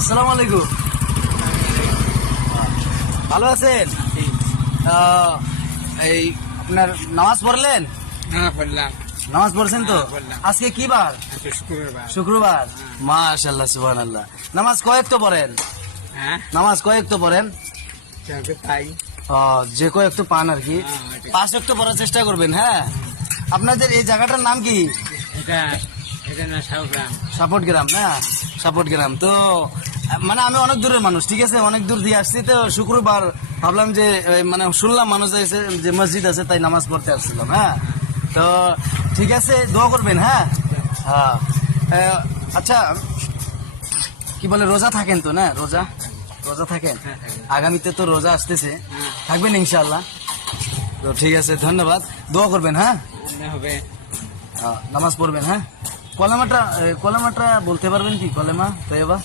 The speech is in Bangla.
আসসালামু আলাইকুম। ভালো আছেন? এই আপনার নামাজ পড়লেন? নামাজ পড়ছেন তো? আজকে কি বার? শুক্রবার। মাশাআল্লাহ, সুবহানাল্লাহ। নামাজ কয়েক তো পড়েন? নামাজ কয়েক তো পড়েন? যে কয়েক তো পান আর কি। 5 ওয়াক্ত পড়ার চেষ্টা করবেন। হ্যাঁ, আপনাদের এই জায়গাটার নাম কি? সাপোর্ট গ্রাম না? সাপোর্ট গ্রাম তো মানে আমি অনেক দূরের মানুষ, ঠিক আছে, অনেক দূর দিয়ে আসছি তো শুক্রবার ভাবলাম যে মানে শুনলাম মানুষ যে মসজিদ আছে তাই নামাজ পড়তে আসছিলাম। হ্যাঁ, তো ঠিক আছে, দোয়া করবেন। হ্যাঁ হ্যাঁ। আচ্ছা, কি বলে, রোজা থাকেন তো না? রোজা রোজা থাকেন? আগামীতে তো রোজা আসতেছে, থাকবেন ইনশাআল্লাহ। তো ঠিক আছে, ধন্যবাদ। দোয়া করবেন। হ্যাঁ, নামাজ পড়বেন। হ্যাঁ, কলেমাটা বলতে পারবেন কি? কলেমা তৈবা।